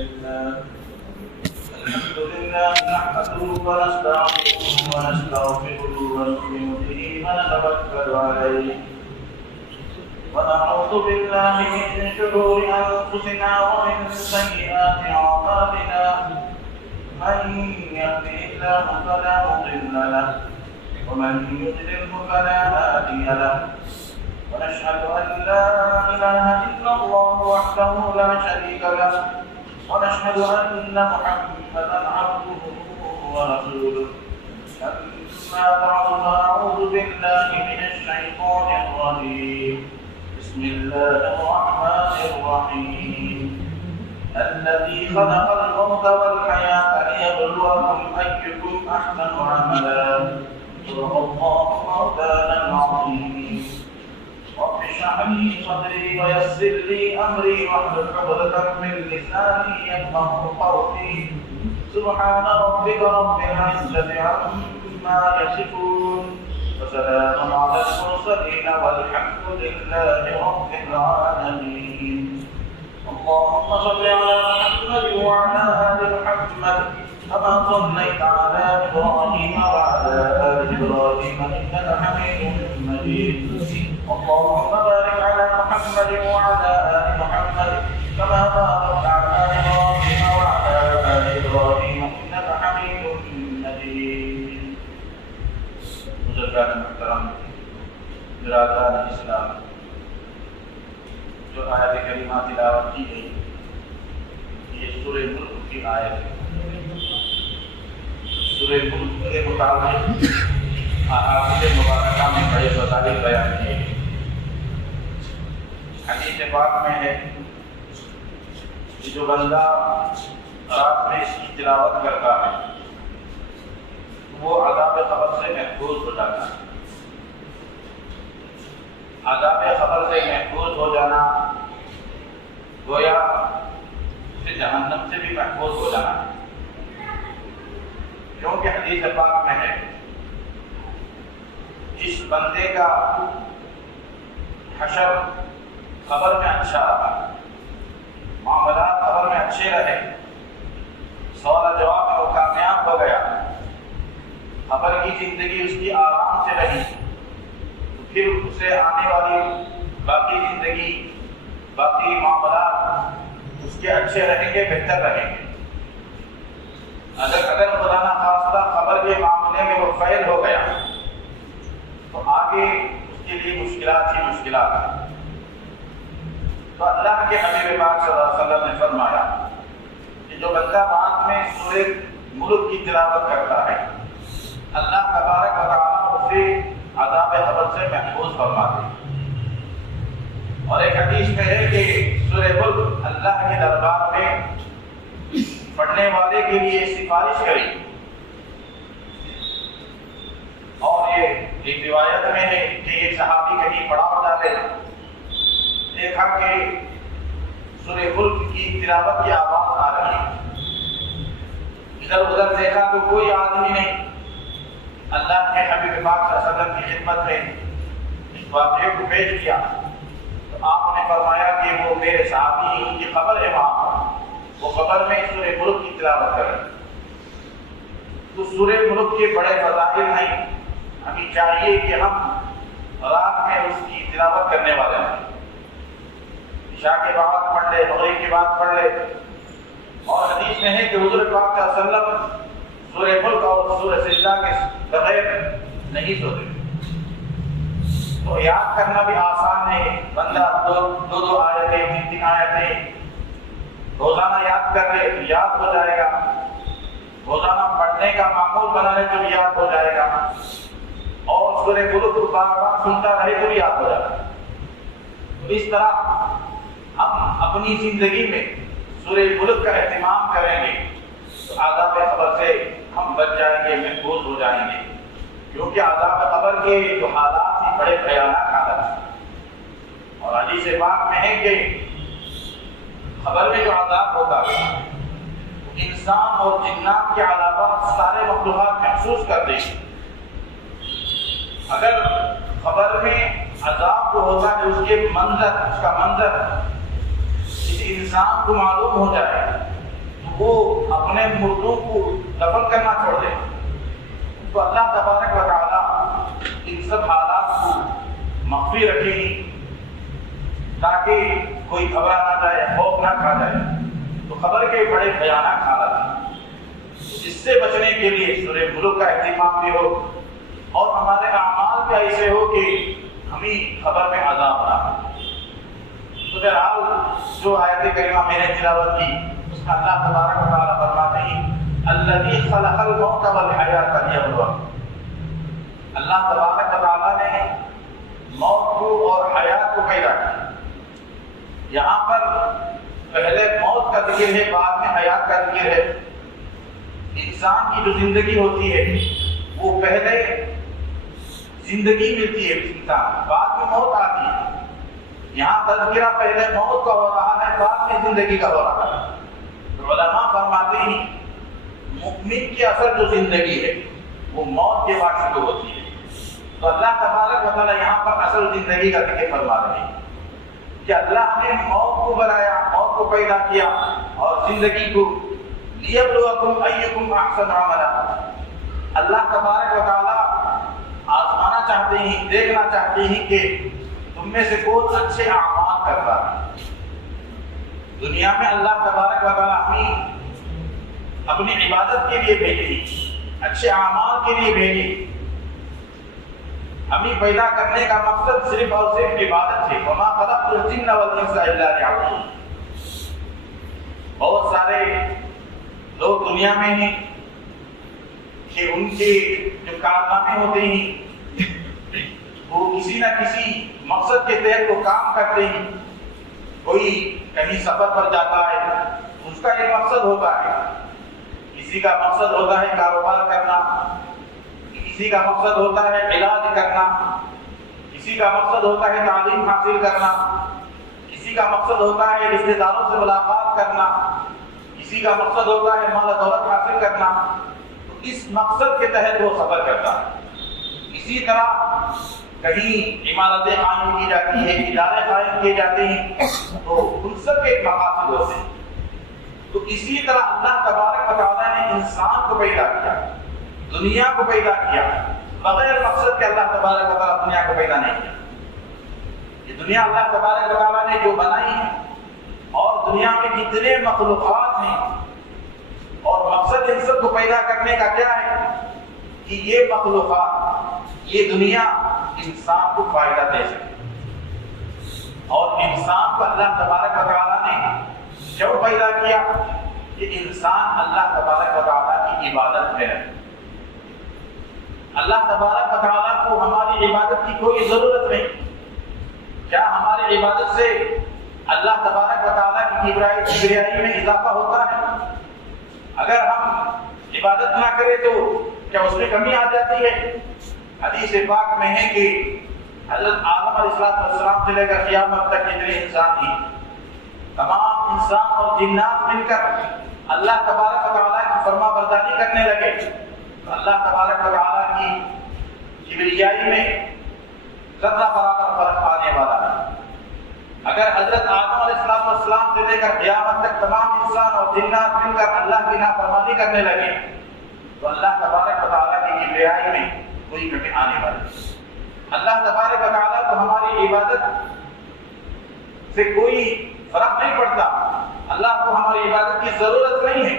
لله نحمده ونستعينه ونستغفره ونؤمن به ونتوكل عليه ونعوذ بالله من شرور أنفسنا ومن سيئات أعمالنا من يهده الله فلا مضل له ومن يضلله فلا هادي له ونشهد أن لا إله إلا الله وحده لا شريك له ونشهد أن محمدا عبده ورسوله أما بعد فأعوذ بالله من الشيطان الرجيم بسم الله الرحمن الرحيم الذي خلق الموت والحياة ليبلوكم أيكم أحسن عملا صدق الله مولانا العظيم رب اشرح لي صدري ويسر لي أمري واحلل عقدة من لساني يفقهوا قولي سبحان ربك رب العزة عما يصفون وسلام على المرسلين والحمد لله رب العالمين اللهم صل على محمد وعلى آل محمد كما صليت على إبراهيم وعلى آل إبراهيم إنك حميد مجيد اللهم بارك على محمد وعلى آل محمد كما باركت على إبراهيم وعلى آل إبراهيم إنك حميد مجيد بزرگان محترم برادران اسلام جو آیت کریمہ تلاوت کی گئی یہ سورہ ملک کی آیت ہے سورہ ملک کے مطابق احادیث مبارکہ میں بڑے وظائف بیان کیے ہیں حدیث پاک میں ہے کہ جو بندہ رات میں اس کی تلاوت کرتا ہے وہ عذاب قبر سے محفوظ ہو جاتا ہے عذاب قبر سے محفوظ ہو جانا گویا اسے جہنم سے بھی محفوظ ہو جانا ہے کیونکہ حدیث پاک میں ہے جس بندے کا حشر قبر میں اچھا رہا معاملات قبر میں اچھے رہے سوال جواب میں وہ کامیاب ہو گیا قبر کی زندگی اس کی آرام سے رہی تو پھر اسے آنے والی باقی زندگی باقی معاملات اس کے اچھے رہیں گے بہتر رہیں گے اگر خدا نہ خواستہ قبر کے معاملے میں وہ فیل ہو گیا تو آگے اس کے لیے مشکلات ہی مشکلات ہیں تو اللہ کے حبیب پاک صلی اللہ علیہ وسلم نے فرمایا کہ جو بندہ رات میں سورہ ملک کی تلاوت کرتا ہے اللہ تبارک و تعالیٰ اسے عذاب قبر سے محفوظ فرماتے ہیں اور ایک حدیث میں ہے کہ سورہ ملک اللہ کے دربار میں پڑھنے والے کے لیے سفارش کری اور یہ ایک روایت میں ہے کہ ایک صحابی کہیں پڑاؤ ڈالے دیکھا کہ سورہ ملک کی تلاوت کی آواز آ رہی ہے ادھر ادھر دیکھا تو کوئی آدمی نہیں اللہ کے حبیب پاک صلی اللہ علیہ وسلم کی خدمت میں اس واقعے کو پیش کیا تو آپ نے فرمایا کہ وہ میرے صحابی ان کی قبر ہے وہاں وہ قبر میں سورہ ملک کی تلاوت کر رہے تو سورہ ملک کے بڑے فضائل ہیں ہمیں چاہیے کہ ہم رات میں اس کی تلاوت کرنے والے ہیں عشاء کے بعد پڑھ لے مغرب کے بعد پڑھ لے اور حدیث میں ہے کہ حضور پاک صلی اللہ علیہ وسلم سورہ ملک اور سورہ سجدہ کے بغیر نہیں سوتے تو یاد کرنا بھی آسان ہے بندہ دو آیتیں تین آیتیں روزانہ یاد کر لے تو یاد ہو جائے گا روزانہ پڑھنے کا معمول بنا لے تو بھی یاد ہو جائے گا اور سورہ ملک کو بار بار سنتا رہے تو بھی یاد ہو جائے گا تو اس طرح ہم اپنی زندگی میں سورہ ملک کا اہتمام کریں گے تو عذاب قبر سے ہم بچ جائیں گے محفوظ ہو جائیں گے کیونکہ عذاب قبر کے جو حالات ہیں بڑے بھیانک حالات ہیں اور حدیث پاک میں ہے کہ قبر میں جو عذاب ہوتا ہے انسان اور جنات کے علاوہ سارے مخلوقات محسوس کرتے ہیں اگر قبر میں عذاب جو ہوتا ہے اس کا منظر کسی انسان کو معلوم ہو جائے وہ اپنے مردوں کو دفن کرنا چھوڑ دیں، تو اللہ تبارک و تعالی ان سب حالات کو مخفی رکھیں گی تاکہ کوئی گھبرا نہ جائے، خوف نہ کھا جائے۔ تو خبر کے بڑے بھیانک حالت ہیں، اس سے بچنے کے لیے سورہ ملک کا اہتمام بھی ہو اور ہمارے اعمال بھی ایسے ہو کہ ہمیں خبر میں عذاب نہ ہو۔ تو بہرحال جو آیت کریمہ میں نے تلاوت کی اس میں اللہ تبارک و تعالیٰ فرماتے ہیں الذی خلق الموت والحیاۃ لیبلوکم، اللہ تبارک و تعالیٰ نے موت کو اور حیات کو پیدا کیا۔ یہاں پر پہلے موت کا ذکر ہے، بعد میں حیات کا ذکر ہے۔ انسان کی جو زندگی ہوتی ہے وہ پہلے زندگی ملتی ہے انسان، بعد میں موت آتی ہے۔ یہاں تذکرہ پہلے موت کا ہو رہا ہے، بعد میں زندگی کا ہو رہا ہے۔ تو علماء فرماتے ہیں مؤمن کی اصل جو زندگی ہے وہ موت کے بعد شروع ہوتی ہے۔ تو اللہ تبارک و تعالیٰ یہاں پر اصل زندگی کا ذکر فرما رہے ہیں کہ اللہ نے موت کو بنایا، موت کو پیدا کیا اور زندگی کو، لیبلوکم ایکم احسن عملا۔ اللہ تبارک و تعالیٰ آزمانا چاہتے ہیں، دیکھنا چاہتے ہیں کہ تم میں سے کون اچھے اعمال کرتا ہے۔ دنیا میں اللہ تبارک و تعالیٰ ہمیں اپنی عبادت کے لیے بھیجی، اچھے اعمال کے لیے بھیجی۔ ہمیں پیدا کرنے کا مقصد صرف اور صرف عبادت ہے۔ وما خلقت الجن والانس الا ليعبدون۔ بہت سارے لوگ دنیا میں ہیں کہ ان کے جو کارنامے ہوتے ہیں وہ کسی نہ کسی مقصد کے تحت وہ کام کرتے ہیں۔ کوئی کہیں سفر پر جاتا ہے، اس کا ایک مقصد ہوتا ہے، کسی کا مقصد ہوتا ہے کاروبار کرنا، کسی کا مقصد ہوتا ہے علاج کرنا، کسی کا مقصد ہوتا ہے تعلیم حاصل کرنا، کسی کا مقصد ہوتا ہے رشتہ داروں سے ملاقات کرنا، کسی کا مقصد ہوتا ہے مال و دولت حاصل کرنا۔ تو اس مقصد کے تحت وہ سفر کرتا ہے۔ اسی طرح کہیں عمارتیں قائم کی جاتی ہیں، ادارے قائم کیے جاتے ہیں، تو ان سب کے ایک مقاصد ہوتے ہیں۔ تو اسی طرح اللہ تبارک و تعالیٰ نے انسان کو پیدا کیا، دنیا کو پیدا کیا، بغیر مقصد کے اللہ تبارک و تعالیٰ دنیا کو پیدا نہیں کیا۔ یہ دنیا اللہ تبارک و تعالیٰ نے جو بنائی ہے اور دنیا میں جتنے مخلوقات ہیں، اور مقصد ان سب کو پیدا کرنے کا کیا ہے کہ یہ مخلوقات، یہ دنیا انسان کو فائدہ دے سکے۔ اور انسان کو اللہ تبارک و تعالیٰ نے جو پیدا کیا کہ انسان اللہ تبارک و تعالیٰ کی عبادت میں رہے۔ اللہ تبارک و تعالیٰ کو ہماری عبادت کی کوئی ضرورت نہیں۔ کیا ہماری عبادت سے اللہ تبارک و تعالیٰ کی کبریائی میں اضافہ ہوتا ہے؟ اگر ہم عبادت نہ کریں تو کیا اس میں کمی آ جاتی ہے؟ حدیث پاک میں ہے کہ حضرت آدم علیہ السلام سے لے کر قیامت تک جتنے انسان ہیں، تمام انسان اور جنات مل کر اللہ تبارک و تعالیٰ کی فرما برداری کرنے لگے تو اللہ تبارک و تعالیٰ کی کبریائی میں ذرہ برابر فرق آنے والا ہے۔ اگر حضرت آدم علیہ السلام سے لے کر قیامت تک تمام انسان اور جنات مل کر اللہ کی نافرمانی کرنے لگے تو اللہ تبارک و تعالیٰ کی کبریائی میں کوئی کمی آنے والی ہے۔ اللہ تبارک و تعالیٰ کو ہماری عبادت سے کوئی فرق نہیں پڑتا، اللہ کو ہماری عبادت کی ضرورت نہیں ہے۔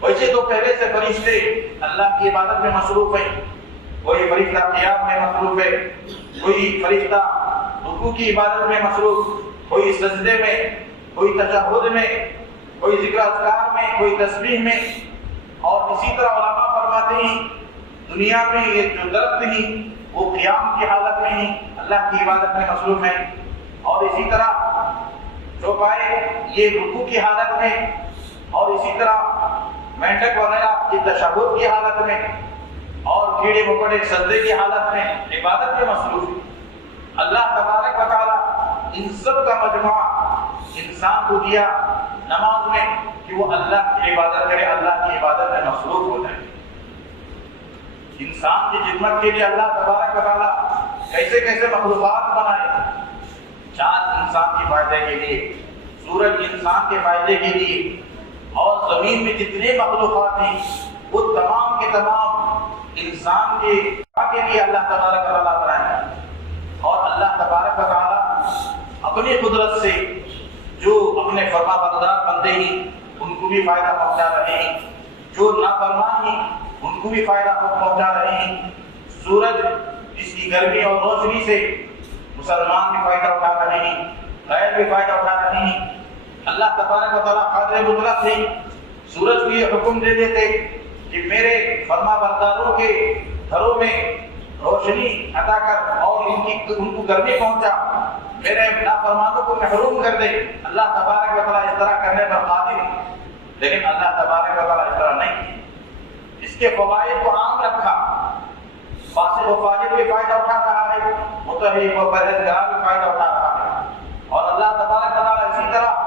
ویسے تو پہلے سے فرشتے اللہ کی عبادت میں مصروف ہیں، کوئی فرشتہ قیام میں مصروف ہے، کوئی فرشتہ رکوع کی عبادت میں مصروف، کوئی سجدے میں، کوئی تشہد میں، کوئی ذکر اذکار میں، کوئی تسبیح میں۔ اور اسی طرح علماء فرماتے ہیں دنیا میں یہ جو درخت ہیں وہ قیام کی حالت میں ہیں، اللہ کی عبادت میں مصروف ہیں، اور اسی طرح چوپائے یہ رکوع کی حالت میں، اور اسی طرح مینڈک وغیرہ یہ تشہد کی حالت میں، اور کیڑے مکوڑے سجدے کی حالت میں عبادت میں مصروف ہیں۔ اللہ تبارک و تعالیٰ ان سب کا مجموعہ انسان کو دیا نماز میں کہ وہ اللہ کی عبادت کرے، اللہ کی عبادت میں مصروف ہو جائے۔ انسان کی خدمت کے لیے اللہ تبارک و تعالیٰ کیسے کیسے مخلوقات بنائے، چاند انسان کے فائدے کے لیے، سورج انسان کے فائدے کے لیے، اور زمین میں جتنے مخلوقات ہیں وہ تمام کے تمام انسان کے لیے اللہ تبارک و تعالیٰ بنائے، اور اللہ تبارک و تعالیٰ اپنی قدرت سے جو اپنے فرما بردار بندے ہیں ان کو بھی فائدہ پہنچا رہے ہیں، جو نافرمان ہیں ان کو بھی فائدہ پہنچا رہے ہیں۔ سورج جس کی گرمی اور روشنی سے مسلمان بھی فائدہ اٹھا رہے ہیں، غیر بھی فائدہ اٹھا رہے ہیں۔ اللہ تبارک و تعالیٰ قادر مطلق سے سورج کو یہ حکم دے دیتے کہ میرے فرما برداروں کے گھروں میں روشنی عطا کر اور ان کو گرمی پہنچا، میرے نافرمانوں کو محروم کر دے۔ اللہ تبارک و تعالیٰ اس طرح کرنے پر قادر ہے، لیکن اللہ تبارک و تعالیٰ اس طرح نہیں ہے۔ اس کے فوائد کو عام رکھا، فاسق و فاجر بھی فائدہ اٹھا رہا ہے، متحب و پرہیزگار بھی فائدہ اٹھا رہا ہے، اور اللہ تبارک و تعالیٰ اسی طرح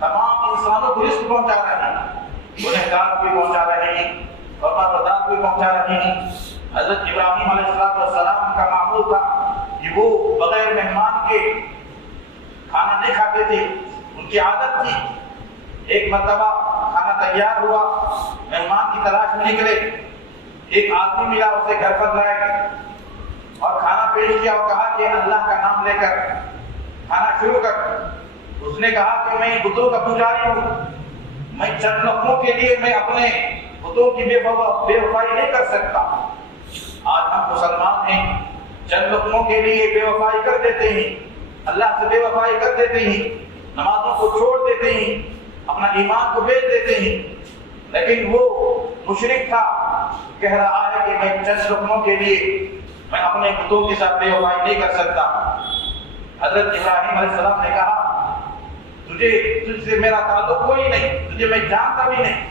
تمام انسانوں کو رزق پہنچا رہے ہیں، گنہگار کو بھی پہنچا رہے ہیں، فرمانبردار کو بھی پہنچا رہے ہیں۔ حضرت ابراہیم علیہ السلام کا معمول تھا کہ وہ بغیر مہمان کے کھانا نہیں کھاتے تھے، ان کی عادت تھی۔ ایک مرتبہ کھانا تیار ہوا، مہمان کی تلاش میں نکلے، ایک آدمی ملا، اسے گھر پر لائے اور کھانا پیش کیا اور کہا کہ اللہ کا نام لے کر کھانا شروع کر۔ اس نے کہا کہ میں بتوں کا پجاری ہوں، میں چند لقموں کے لیے میں اپنے بتوں کی بے وفائی نہیں کر سکتا۔ آج ہم مسلمان ہیں، چند لقموں کے لیے بے وفائی کر دیتے ہیں، اللہ سے بے وفائی کر دیتے ہیں، نمازوں کو چھوڑ دیتے ہیں، اپنا ایمان کو بیچ دیتے ہیں۔ لیکن وہ مشرک تھا، کہہ رہا ہے کہ میں چند لقموں کے لیے میں اپنے بتوں کے ساتھ بے وفائی نہیں کر سکتا۔ حضرت ابراہیم علیہ السلام نے کہا تجھ سے میرا تعلق کوئی نہیں، تجھے میں جانتا بھی نہیں،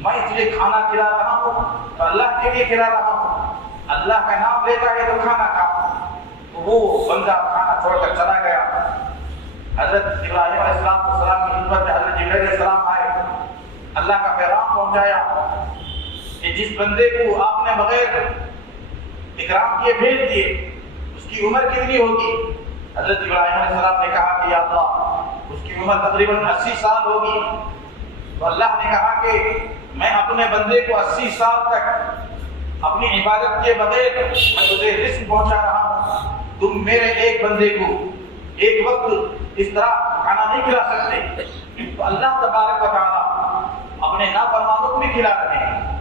میں تجھے کھانا کھلا رہا ہوں تو اللہ کے لیے کھلا رہا ہوں، اللہ کا نام لیتا ہے تو کھانا کھا۔ تو وہ بندہ کھانا چھوڑ کر چلا گیا۔ حضرت ابراہیم علیہ السلام کی خدمت میں حضرت جبرائیل علیہ السلام آئے، اللہ کا پیغام پہنچایا کہ جس بندے کو آپ نے بغیر اکرام کیے بھیج دیے اس کی عمر کتنی ہوگی؟ حضرت ابراہیم علیہ السلام نے کہا کہ یا اللہ اس کی عمر تقریباً 80 سال ہوگی۔ تو اللہ نے کہا کہ میں اپنے بندے کو 80 سال تک اپنی عبادت کے بغیر میں تجھے رزق پہنچا رہا ہوں، تم میرے ایک بندے کو ایک وقت اس طرح کھانا نہیں کھلا سکتے۔ تو اللہ تبارک و تعالیٰ اپنے نافرمانوں کو بھی کھلا رہے ہیں،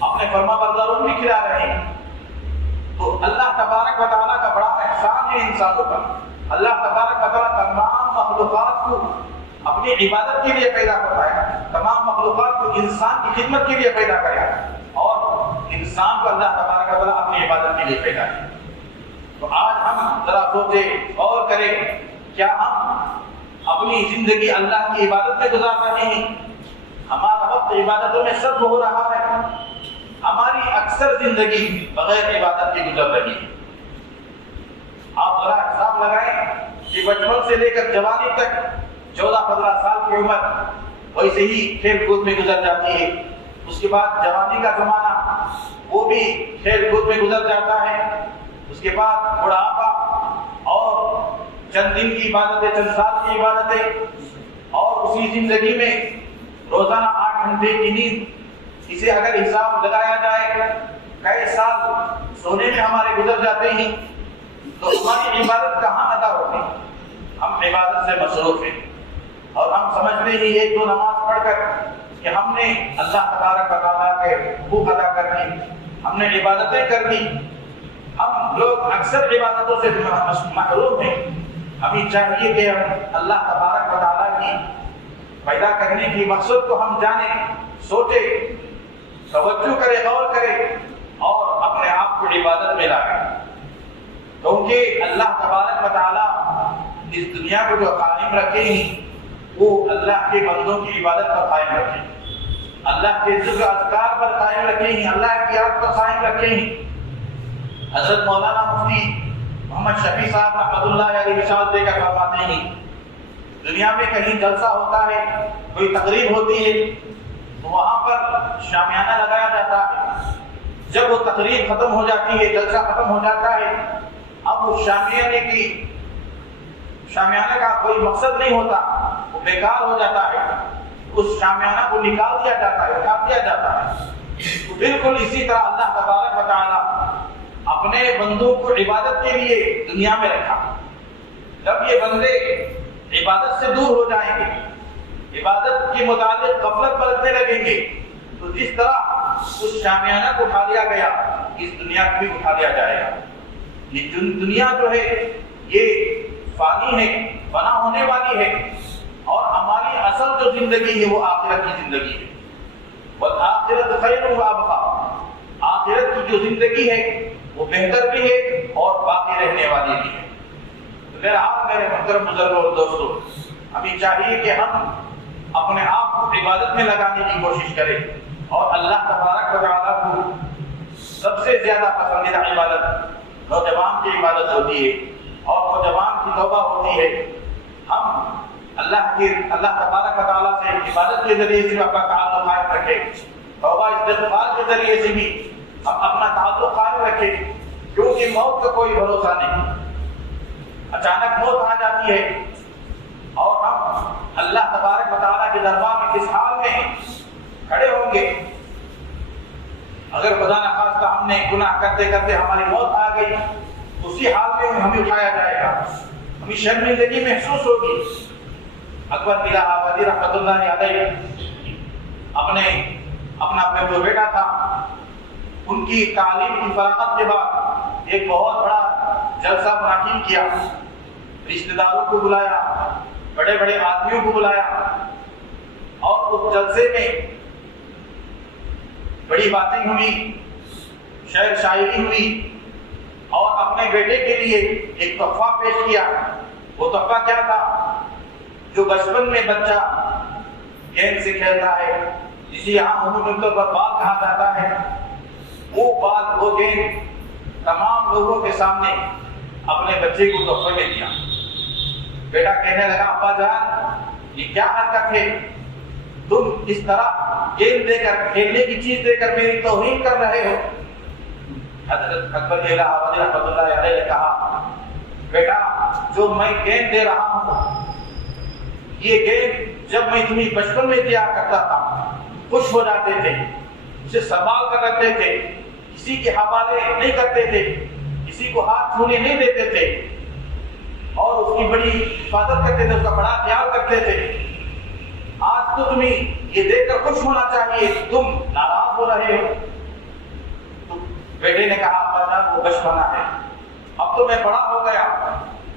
اپنے فرما برداروں کو بھی کھلا رہے ہیں۔ تو اللہ تبارک و تعالیٰ کا بڑا احسان ہے انسانوں پر۔ اللہ تبارک و تعالیٰ تمام مخلوقات کو اپنی عبادت کے لیے پیدا کروایا، تمام مخلوقات کو انسان کی خدمت کے لیے پیدا کیا، اور انسان کو اللہ تبارک و تعالیٰ اپنی عبادت کے لیے پیدا کیا۔ تو آج ہم ذرا سوچیں اور کریں، کیا ہم اپنی زندگی اللہ کی عبادت میں گزار رہے ہیں؟ ہمارا وقت عبادتوں میں صرف ہو رہا ہے، ہماری اکثر زندگی بغیر عبادت کی گزر رہی ہے۔ آپ ذرا حساب لگائیں کہ بچپن سے لے کر جوانی تک 14-15 سال کی عمر ویسے ہی کھیل کود میں گزر جاتی ہے، اس کے بعد جوانی کا زمانہ وہ بھی کھیل کود میں گزر جاتا ہے، اس کے بعد بڑھاپا اور چند دن کی عبادتیں، چند سال کی عبادتیں، اور اسی زندگی میں روزانہ 8 گھنٹے کی نیند، اسے اگر حساب لگایا جائے کئی سال سونے میں ہمارے گزر جاتے ہیں، تو ہماری عبادت کہاں ادا ہوتی؟ ہم عبادت سے مصروف ہیں، اور ہم سمجھتے ہی 1-2 نماز پڑھ کر کہ ہم نے اللہ تبارک و تعالیٰ کے حقوق ادا کر دی، ہم نے عبادتیں کر دی۔ ہم لوگ اکثر عبادتوں سے محروم ہیں۔ ہمیں چاہیے کہ ہم اللہ تبارک و تعالیٰ کی پیدا کرنے کی مقصد کو ہم جانیں، سوچیں، توجہ کریں، غور کریں، اور اپنے آپ کو عبادت میں لائیں، کیونکہ اللہ تبارک و تعالیٰ اس دنیا کو جو قائم رکھے ہیں وہ اللہ کے بندوں کی عبادت پر قائم رکھے ہیں، اللہ کے ذکر اذکار پر قائم رکھے ہیں، اللہ کی یاد پر قائم رکھے ہیں۔ حضرت مولانا مفتی محمد شفیع صاحب رحمۃ اللہ علیہ مثال دے کر فرماتے ہیں، دنیا میں کہیں جلسہ ہوتا ہے، کوئی تقریب ہوتی ہے، تو وہاں پر شامیانہ لگایا جاتا ہے۔ جب وہ تقریب ختم ہو جاتی ہے، جلسہ ختم ہو جاتا ہے، اب وہ شامیانہ کا کوئی مقصد نہیں ہوتا، وہ بیکار ہو جاتا ہے۔ اس شامیانہ کو نکال دیا جاتا ہے، اٹھا دیا جاتا ہے۔ تو بالکل اسی طرح اللہ تبارک و تعالیٰ اپنے بندوں کو عبادت کے لیے دنیا میں رکھا۔ جب یہ بندے عبادت سے دور ہو جائیں گے، عبادت کے متعلق غفلت برتنے لگیں گے، تو جس طرح اس شامیانہ کو اٹھا لیا گیا، اس دنیا کو بھی اٹھا لیا جائے گا۔ یہ دنیا جو ہے یہ فانی ہے، فنا ہونے والی ہے، اور ہماری اصل جو زندگی ہے وہ آخرت کی زندگی ہے۔ والآخرۃ خیر وابقیٰ، آخرت کی جو زندگی ہے وہ بہتر بھی ہے اور باقی رہنے والی بھی ہے۔ بہرحال میرے محترم بزرگوں اور دوستوں، ہمیں چاہیے کہ ہم اپنے آپ کو عبادت میں لگانے کی کوشش کریں، اور اللہ تبارک و تعالیٰ کو سب سے زیادہ پسندیدہ عبادت نوجوان کی عبادت ہوتی ہے، اور نوجوان کی توبہ ہوتی ہے۔ ہم اللہ تبارک و تعالیٰ سے عبادت کے ذریعے سے اپنا تعلق قائم رکھیں، توبہ استغفار کے ذریعے سے بھی ہم اپنا تعلق قائم رکھیں، کیونکہ موت کا کوئی بھروسہ نہیں، اچانک موت آ جاتی ہے، اور ہم اللہ تبارک و تعالیٰ کے دربار میں کس حال میں کھڑے ہوں گے۔ اگر خدا نخواستہ ہم نے گناہ کرتے کرتے ہماری موت آ گئی، اسی حال میں ہمیں اٹھایا جائے گا، ہمیں شرمندگی محسوس ہوگی۔ اکبر بلا آبادی رحمۃ اللہ علیہ اپنا جو بیٹا تھا، ان کی تعلیم کی فراغت کے بعد ایک بہت بڑا جلسہ منعقد کیا، رشتہ داروں کو بلایا، بڑے بڑے آدمیوں کو بلایا، اور اس جلسے میں بڑی باتیں ہوئی، شعر شاعری ہوئی، اور اپنے بیٹے کے لیے ایک تحفہ پیش کیا۔ وہ تحفہ کیا تھا؟ جو بچپن میں بچہ گیند سے کھیلتا ہے، جسے یہاں عموماً طور پر بال کہا جاتا ہے، وہ گیند تمام لوگوں کے سامنے اپنے بچے کو تحفے میں دیا۔ بیٹا کہنے لگا، ابا جان یہ کیا حرکت ہے، تم اس طرح گیند دے کر، کھیلنے کی چیز دے کر میری توہین کر رہے ہو۔ حضرت اکبر الہ آبادی رحمۃ اللہ علیہ نے کہا، بیٹا جو میں گیند دے رہا ہوں، یہ گیند جب میں تمہیں بچپن میں دیا کرتا تھا، خوش ہو جاتے تھے، اسے سنبھال کر رکھتے تھے، کسی کے حوالے نہیں کرتے تھے، کسی کو ہاتھ چھونے نہیں دیتے تھے، اور اس کی بڑی حفاظت کرتے تھے، اس کا بڑا خیال کرتے تھے۔ آج تو تمہیں یہ دیکھ کر خوش ہونا چاہیے، تم ناراض ہو رہے ہو۔ تو بیٹے نے کہا، ابا جان وہ بچپنا ہے، اب تو میں بڑا ہو گیا،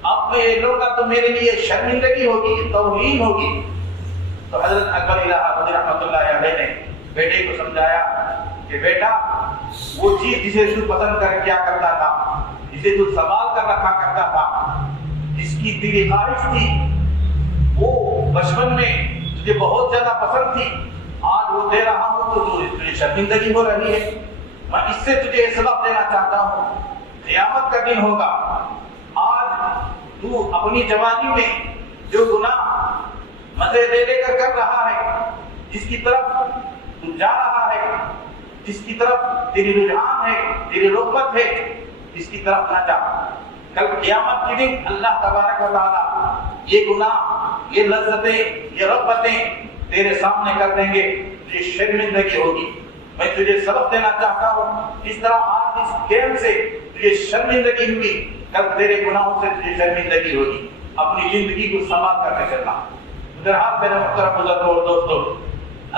اب میں یہ لوگا تو میرے لیے شرمندگی ہوگی، توہین ہوگی۔ تو حضرت اکبر الہ آبادی رحمۃ اللہ علیہ نے بیٹے کو سمجھایا کہ بیٹا وہ چیز جسے تو پسند کر کیا کرتا تھا، جسے تو سنبھال کر رکھا کرتا تھا، جس کی تیری خواہش تھی، وہ بچپن میں تجھے بہت زیادہ پسند تھی، آج وہ دے رہا ہوں تو تجھے شرمندگی ہو رہی ہے۔ میں اس سے تجھے سبق دینا چاہتا ہوں، قیامت کا دن ہوگا، آج تو اپنی جوانی میں جو گناہ مزے لے کر رہا ہے، جس کی طرف تو جا رہا ہے، جس کی طرف تیری رجحان ہے، تیری رغبت ہے، اس کی طرف نہ جا۔ کل قیامت کے دن اللہ تبارک و تعالیٰ یہ گناہ، یہ لذتیں، یہ رغبتیں تیرے سامنے کر دیں گے، تجھے شرمندگی ہوگی۔ میں تجھے سبق دینا چاہتا ہوں، اس طرح آج اس گیم سے تجھے شرمندگی ہوئی، کل تیرے گناہوں سے تجھے شرمندگی ہوگی۔ اپنی زندگی کو سنبھال کر کے چلنا۔ بہرحال میرے محترم بزرگوں اور دوستوں،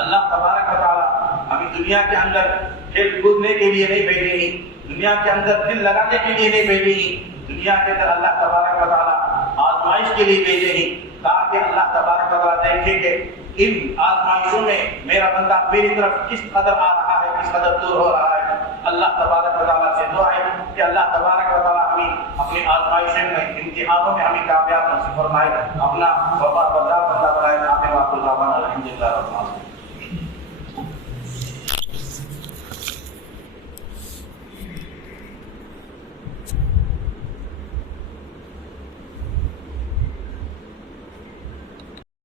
اللہ تبارک و تعالیٰ ہمیں دنیا کے اندر کھیل کودنے کے لیے نہیں بھیجے ہی، دنیا کے اندر دل لگانے کے لیے نہیں بھیجے ہی، دنیا کے اندر اللہ تبارک و تعالیٰ آزمائش کے لیے بھیجے ہی، تاکہ اللہ تبارک و تعالیٰ دیکھے کہ ان آزمائشوں میں میرا بندہ میری طرف کس قدر آ رہا ہے، کس قدر دور ہو رہا ہے۔ اللہ تبارک و تعالیٰ سے دعا ہے کہ اللہ تبارک و تعالیٰ ہمیں اپنی آزمائشوں میں، امتحانوں میں ہمیں کامیاب نصیب فرمائے، اپنا وفا بردار بندہ بنائے۔ آمین۔ الحمد للہ رب العالمین۔